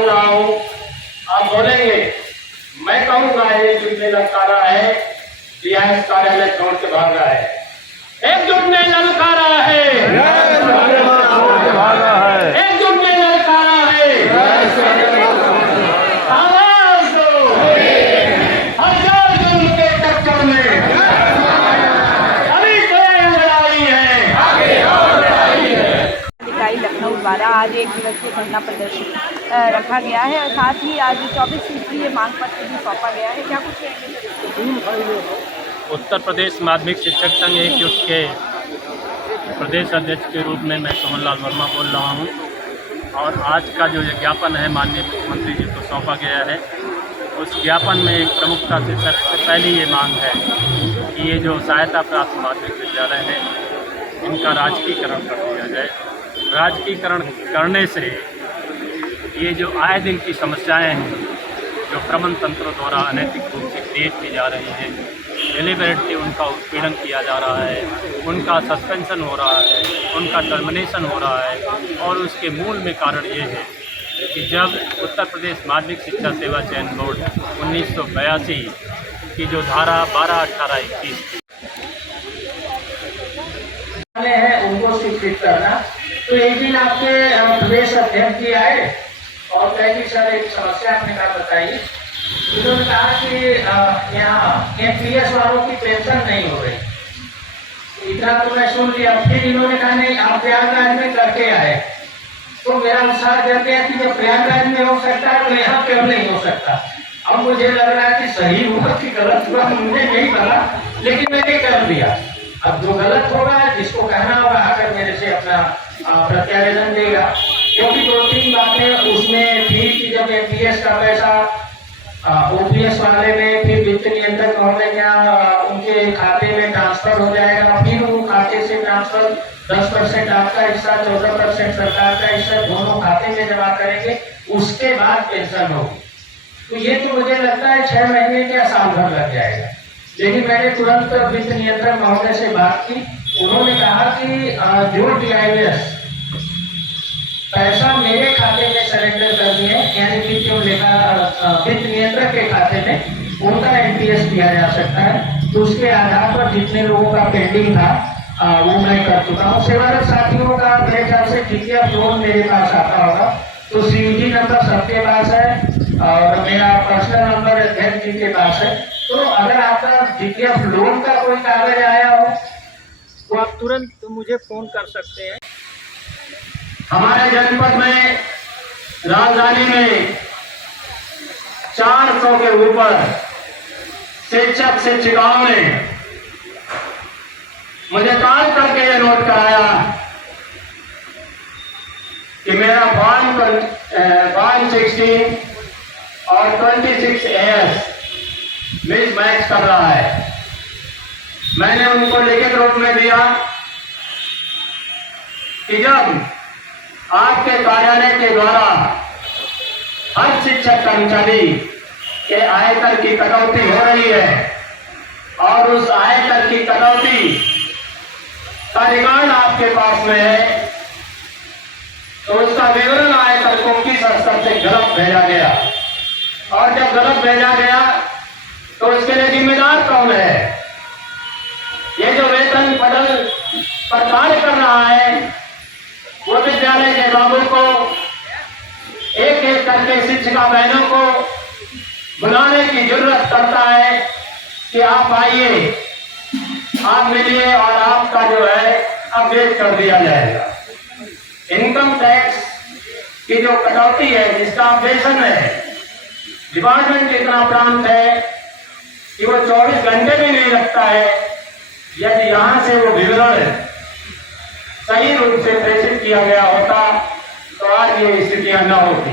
संभाल रहा हूँ। आप बोलेंगे, मैं कहूँगा एकजुट ने ललकारा है, रियासत कार्यालय छोड़ के भाग रहा है। एकजुट ने ललकारा है, एकजुट ने ललकारा है। आवाज दो, हजार जुल्म के टक्कर में अभी कोई लड़ाई है, आगे और लड़ाई है। लखनऊ द्वारा आज एक दिवसीय धरना प्रदर्शन रखा गया है और साथ ही आज 24 सूत्रीय मांग पत्र भी सौंपा गया है। क्या कुछ है? उत्तर प्रदेश माध्यमिक शिक्षक संघ एकजुट के प्रदेश अध्यक्ष के रूप में मैं कमल लाल वर्मा बोल रहा हूं और आज का जो ज्ञापन है माननीय मुख्यमंत्री जी को सौंपा गया है, उस ज्ञापन में एक प्रमुखता से सबसे पहली ये मांग है कि ये जो सहायता प्राप्त माध्यमिक विद्यालय हैं इनका राजकीकरण कर दिया जाए। राजकीकरण करने से ये जो आए दिन की समस्याएं हैं, जो प्रबंध तंत्रों द्वारा अनैतिक रूप से क्रिएट की जा रही हैं, डिलिबरेटली उनका उत्पीड़न किया जा रहा है, उनका सस्पेंशन हो रहा है, उनका टर्मिनेशन हो रहा है और उसके मूल में कारण ये है कि जब उत्तर प्रदेश माध्यमिक शिक्षा सेवा चयन बोर्ड 1982 की जो धारा 12, 18, 21 है उनको स्वीकृत करना। तो एक दिन आपके प्रदेश अध्यक्ष जी आए और कहे कि सर एक समस्या आपने कहा बताई। उन्होंने कहा कि यहाँ एमपीएस वालों की पेंशन नहीं हो रही। इतना तो मैं सुन लिया। फिर इन्होंने कहा नहीं, आप प्रयागराज में करके आए। तो मेरा उत्साह जग गया कि जब प्रयागराज में हो सकता है तो यहाँ क्यों नहीं हो सकता। अब मुझे लग रहा है कि सही हुआ कि गलत हुआ मुझे नहीं पता, लेकिन मैंने कर दिया। अब जो गलत होगा, जिसको कहना होगा आकर मेरे से अपना प्रत्यावेदन देगा, क्योंकि 2-3 बातें उसमें थी कि जब एमपीएस का पैसा ओपीएस वाले में, फिर वित्त नियंत्रक महोदय क्या उनके खाते में ट्रांसफर हो जाएगा, फिर वो खाते से ट्रांसफर 10% आपका हिस्सा, 14% सरकार का हिस्सा, दोनों खाते में जमा करेंगे, उसके बाद पेंशन होगी। तो ये तो मुझे लगता है 6 महीने क्या साल भर लग जाएगा। लेकिन मैंने तुरंत वित्त नियंत्रक महोदय से बात की। उन्होंने कहा कि जो डीआईएस पैसा मेरे खाते में सरेंडर कर दिए, यानी कि जो लेखा वित्त नियंत्रक के खाते में उनका एनपीएस किया जा सकता है। तो उसके आधार पर जितने लोगों का पेंडिंग था वो मैं कर चुका हूँ। सेवारत साथियों का मेरे ख्याल से जीपीएफ लोन मेरे पास आता होगा, तो सीयूजी नंबर सबके पास है और मेरा पर्सनल नंबर अध्यक्ष जी के पास है। तो अगर आपका जीपीएफ लोन का कोई कागज आया हो तो आप तुरंत मुझे फोन कर सकते हैं। हमारे जनपद में, राजधानी में 400 के ऊपर शिक्षक शिक्षिकाओं ने मुझे कॉल करके ये नोट कराया कि मेरा फॉर्म 16 और 26AS मिसमैच कर रहा है। मैंने उनको लिखित रूप में दिया कि जब आपके कार्यालय के द्वारा हर शिक्षक कर्मचारी के आयकर की कटौती हो रही है और उस आयकर की कटौती का रिकॉर्ड आपके पास में है, तो उसका विवरण आयकर को किस स्तर से गलत भेजा गया और जब गलत भेजा गया तो उसके लिए जिम्मेदार कौन है। ये जो वेतन बदल पर कार्य कर रहा है वो विद्यालय के बाबू को एक एक करके शिक्षिका बहनों को बुलाने की जरूरत करता है कि आप आइए, आप मिलिए और आपका जो है अपडेट कर दिया जाएगा। इनकम टैक्स की जो कटौती है जिसका अपडेशन है, डिपार्टमेंट इतना प्रांत है कि वो 24 घंटे भी नहीं लगता है। यदि यहाँ से वो विवरण सही रूप से प्रेषित किया गया होता तो आज ये स्थितियां न होती।